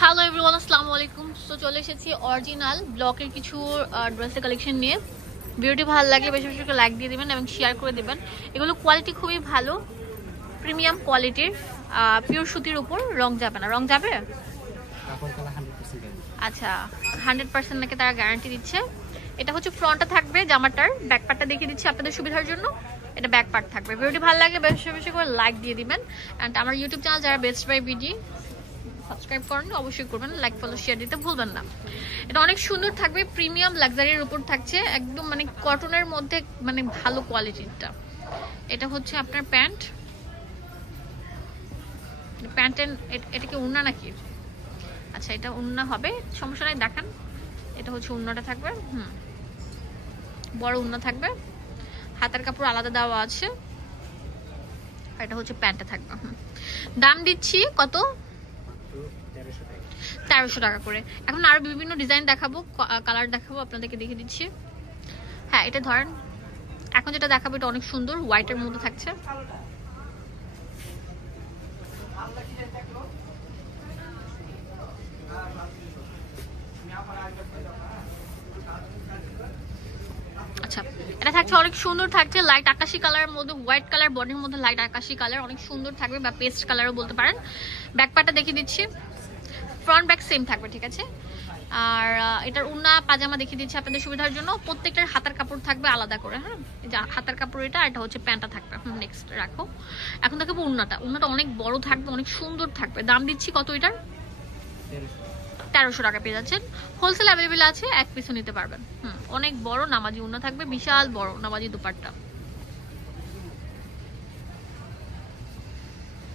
Hello everyone, আসসালামু আলাইকুম। So চলে এসেছি অরিজিনাল ব্লকের কিছু ড্রেসের কালেকশন নিয়ে। ভিডিওটি ভালো লাগলে বেশি বেশি করে লাইক দিয়ে দিবেন এবং শেয়ার করে দিবেন। এগুলো কোয়ালিটি খুবই ভালো, প্রিমিয়াম কোয়ালিটির, পিওর সুতির উপর। রং যাবে না? রং যাবে? আচ্ছা, 100% নাকি তারা গ্যারান্টি দিচ্ছে। এটা হচ্ছে ফ্রন্টটা থাকবে জামাটার, ব্যাক পার্টটা দেখিয়ে দিচ্ছি আপনাদের সুবিধার জন্য। এটা ব্যাক পার্ট থাকবে। ভিডিওটি ভালো লাগে বেশি বেশি করে লাইক দিয়ে দিবেন। অ্যান্ড আমার ইউটিউব চ্যানেল যারা বেস্ট বাই বিডি সাবস্ক্রাইব করেন অবশ্যই করবেন, লাইক ফলো শেয়ার দিতে ভুলবেন না। এটা অনেক সুন্দর থাকবে, প্রিমিয়াম লাক্সারির উপর থাকছে, একদম মানে কটনের মধ্যে, মানে ভালো কোয়ালিটিরটা। এটা হচ্ছে আপনার প্যান্ট, প্যান্টের এটা কি ওড়না নাকি? আচ্ছা, এটা ওড়না হবে, সমস্যা নাই, দেখান। এটা হচ্ছে ওড়নাটা থাকবে, বড় ওড়না থাকবে, হাতের কাপড় আলাদা দেওয়া আছে। এটা হচ্ছে প্যান্টটা থাকবে। দাম দিচ্ছি কত? 1300 টাকা করে। এখন আরো বিভিন্ন ডিজাইন দেখাবো, কালার দেখাবো, আপনাদেরকে দেখিয়ে দিচ্ছি। হ্যাঁ, এটা ধরেন, এখন যেটা দেখাবো এটা অনেক সুন্দর, হোয়াইটের মধ্যে থাকছে। আচ্ছা, এটা থাকছে অনেক সুন্দর, থাকছে লাইট আকাশি কালারের মধ্যে, হোয়াইট কালার বডির মধ্যে লাইট আকাশি কালার, অনেক সুন্দর থাকবে, বা পেস্ট কালারও বলতে পারেন। ব্যাক পার্টটা দেখিয়ে দিচ্ছি, ফ্রন্ট ব্যাক সেম থাকবে, ঠিক আছে। আর এটার ওড়না পাজামা দেখিয়ে দিচ্ছি আপনাদের সুবিধার জন্য। প্রত্যেকটার হাতার কাপড় থাকবে আলাদা করে। হ্যাঁ, হাতার কাপড় এটা, এটা হচ্ছে প্যান্টটা থাকবে। নেক্সট রাখো। এখন দেখাবো ওড়নাটা। ওড়নাটা অনেক বড় থাকবে, অনেক সুন্দর থাকবে। দাম দিচ্ছি কত এটার? 1300 টাকা পেয়ে যাচ্ছেন। হোলসেল অ্যাভেলেবেল আছে, এক পিসও নিতে পারবেন। অনেক বড় নামাজি ওড়না থাকবে, বিশাল বড় নামাজি দুপাট্টা,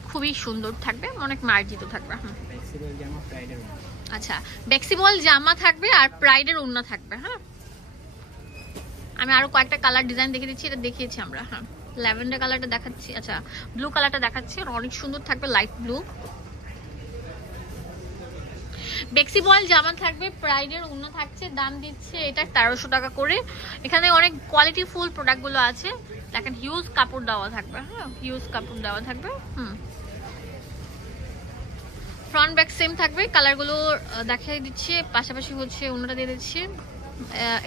খুবই সুন্দর থাকবে, অনেক মার্জিত থাকবে। আচ্ছা, ফ্লেক্সিবল জামা থাকবে আর প্রাইডের ওড়না থাকবে। হ্যাঁ, আমি আরো কয়েকটা কালার ডিজাইন দেখিয়ে দিচ্ছি, এটা দেখিয়েছি আমরা। হ্যাঁ, ল্যাভেন্ডার কালারটা দেখাচ্ছি, আচ্ছা ব্লু কালারটা দেখাচ্ছি, অনেক সুন্দর থাকবে, লাইট ব্লু। ফ্লেক্সিবল জামা থাকবে, প্রাইডের ওড়না থাকছে। দাম দিচ্ছে এটা 1300 টাকা করে। এখানে অনেক কোয়ালিটি ফুল প্রোডাক্টগুলো আছে, দেখেন হিউজ কাপড় দেওয়া থাকবে। হ্যাঁ, হিউজ কাপড় দেওয়া থাকবে। ফ্রন্ট ব্যাক সেম থাকবে, কালারগুলো দেখিয়ে দিচ্ছি, পাশাপাশি হচ্ছে ওড়নাটা দিয়ে দিচ্ছি।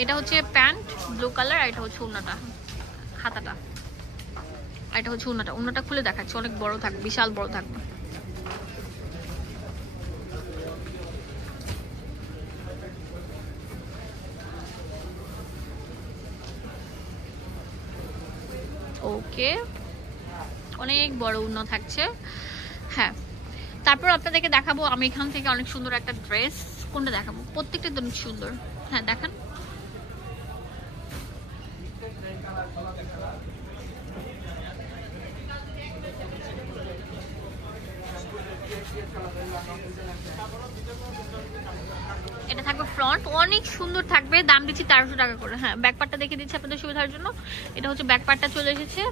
এটা হচ্ছে প্যান্ট ব্লু কালার, আর এটা হচ্ছে ওড়নাটা, হাতাটা, আর এটা হচ্ছে ওড়নাটা। ওড়নাটা খুলে দেখাচ্ছি, অনেক বড় থাকবে, বিশাল বড় থাকবে। ওকে, অনেক বড় ওড়না থাকছে। হ্যাঁ, তারপর আপনাদেরকে দেখাবো আমি এখান থেকে অনেক সুন্দর একটা ড্রেস। কোনটা দেখাবো? প্রত্যেকটা তো অনেক সুন্দর। হ্যাঁ, দেখান। এটা থাকবে ফ্রন্ট, অনেক সুন্দর থাকবে। দাম দিচ্ছি 1300 টাকা করে। হ্যাঁ, ব্যাক পার্টটা দেখিয়ে দিচ্ছি আপনাদের সুবিধার জন্য। এটা হচ্ছে ব্যাক পার্টটা চলে এসেছে।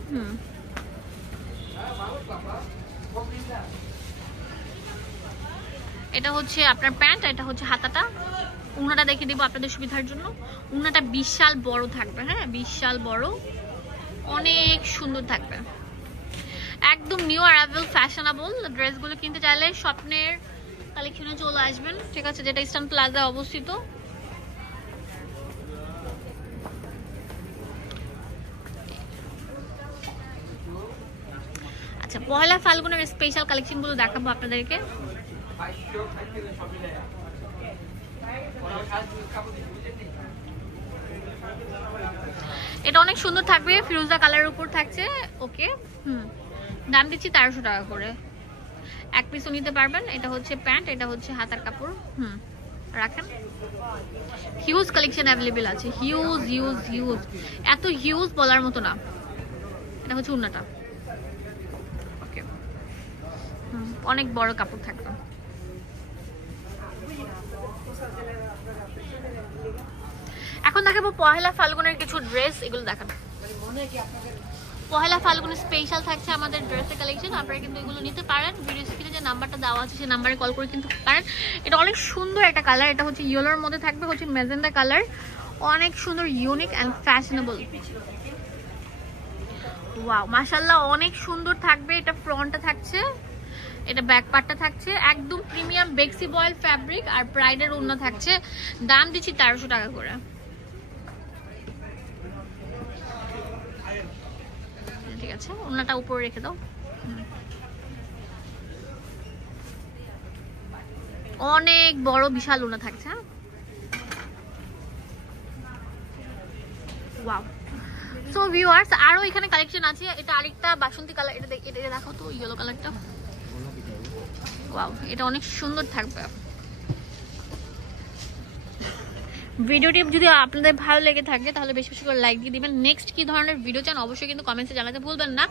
এটা হচ্ছে আপনার প্যান্ট, এটা হচ্ছে হাতাটা। উন্নাটা দেখিয়ে দিব আপনাদের সুবিধার জন্য। উন্নাটা বিশাল বড় থাকবে। হ্যাঁ, বিশাল বড়, অনেক সুন্দর থাকবে, একদম নিউ অ্যারাইভেল ফ্যাশনেবল। ড্রেসগুলো কিনতে চাইলে স্বপ্নের কালেকশনে চলে আসবেন, ঠিক আছে, যেটা ইস্টার্ন প্লাজা অবস্থিত। আচ্ছা, পহেলা ফাল্গুনের স্পেশাল কালেকশনগুলো দেখাবো আপনাদেরকে। এটা অনেক সুন্দর থাকবে, ফিরোজা কালারের উপর থাকছে। ওকে, দাম দিচ্ছি 1300 টাকা করে, এক পিসও নিতে পারবেন। এটা হচ্ছে প্যান্ট, এটা হচ্ছে হাতার কাপড়। রাখেন, হিউজ কালেকশন অ্যাভেলেবেল আছে, হিউজ হিউজ হিউজ, এত হিউজ বলার মতো না। এটা হচ্ছে ওড়নাটা। ওকে, অনেক বড় কাপড় থাকবে। এখন দেখাবো পহেলা ফাল্গুনের কিছু ড্রেস, এগুলো দেখাবো। পহেলা ফাল্গুনের স্পেশাল থাকছে আমাদের ড্রেসের কালেকশন। আপনারা কিন্তু এগুলো নিতে পারেন, ভিডিও স্ক্রিনে যে নাম্বারটা দেওয়া আছে সেই নাম্বারে কল করে কিন্তু পারেন। এটা অনেক সুন্দর একটা কালার, এটা হচ্ছে ইয়েলোর মধ্যে থাকবে, হচ্ছে ম্যাজেন্ডা কালার, অনেক সুন্দর, ইউনিক অ্যান্ড ফ্যাশনেবল। ওয়াও, মাশাআল্লাহ, অনেক সুন্দর থাকবে। এটা ফ্রন্টটা থাকছে, এটা ব্যাক পার্টটা থাকছে একদম প্রিমিয়াম বেক্সি বয়েল ফ্যাব্রিক, আর প্রাইডের ওড়না থাকছে। দাম দিচ্ছি 1300 টাকা করে। ঠিক আছে, ওড়নাটা উপরে রেখে দাও। অনেক বড় বিশাল ওড়না থাকছে। হ্যাঁ, ওয়াও। সো ভিউয়ার্স, আরো এখানে কালেকশন আছে। এটা আরেকটা বাসন্তী কালার, এটা দেখো তো, ইয়েলো কালারটা। ওয়াও, এটা অনেক সুন্দর থাকবে। ভিডিওটি যদি আপনাদের ভালো লেগে থাকে তাহলে বেশি বেশি করে লাইক দিয়ে দিবেন। নেক্সট কি ধরনের ভিডিও চান অবশ্যই কিন্তু কমেন্টসে জানাতে ভুলবেন না।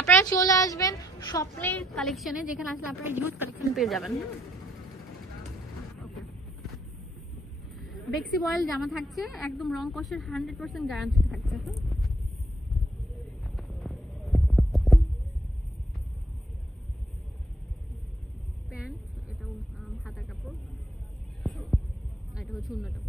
আপনারা চলে আসবেন স্বপ্নের কালেকশনে, যেখানে আসলে আপনারা হিউজ কালেকশন পেয়ে যাবেন। বেক্সি বয়েল জামা থাকছে, একদম রং কষের 100% গ্যারান্টি থাকছে। প্যান্ট, এটা হাতার কাপড়, এটা হচ্ছে ওড়নাটা।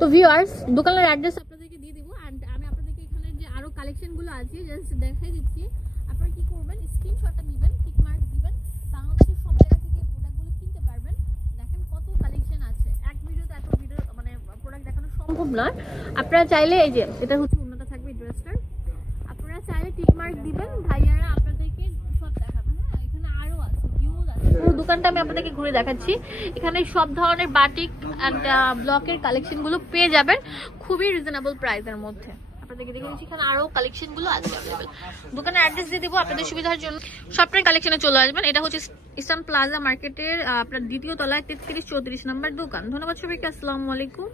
তো ভিউয়ার্স, দোকানের অ্যাড্রেস আপনাদেরকে দিয়ে দিব। আর আমি আপনাদেরকে এখানে যে আরো কালেকশন গুলো আছে জাস্ট দেখাই দিচ্ছি। আপনারা কি করবেন, স্ক্রিনশটটা নেবেন, টিক মার্ক দিবেন, বাংলাদেশের সব জায়গা থেকে প্রোডাক্টগুলো কিনতে পারবেন। দেখেন কত কালেকশন আছে, এক ভিডিওতে এত ভিডিও মানে প্রোডাক্ট দেখানো সম্ভব নয়। আপনারা চাইলে এই যে এটা হচ্ছে ওড়নাটা থাকবে ড্রেসটার, আপনারা চাইলে টিক মার্ক দিবেন, ভাইয়ারা আপনাদেরকে সব দেখাবেন। হ্যাঁ, এখানে আরো আছে, হিউজ আছে। পুরো দোকানটা আমি আপনাদেরকে ঘুরে দেখাচ্ছি। এখানে সব ধরনের বাটিক এন্ড ব্লকের কালেকশন গুলো পেয়ে যাবেন খুবই রিজনেবল প্রাইসের মধ্যে। আপনাদেরকে দেখে দিচ্ছি, এখানে আরো কালেকশন গুলো আছে अवेलेबल। দোকানের অ্যাড্রেস দিয়ে দেবো আপনাদের সুবিধার জন্য। শপের কালেকশনে চলে আসবেন। এটা হচ্ছে ইস্টার্ন প্লাজা মার্কেটের আপনার দ্বিতীয় তলায় 33-34 নম্বর দোকান। ধন্যবাদ সবাইকে, আসসালামু আলাইকুম।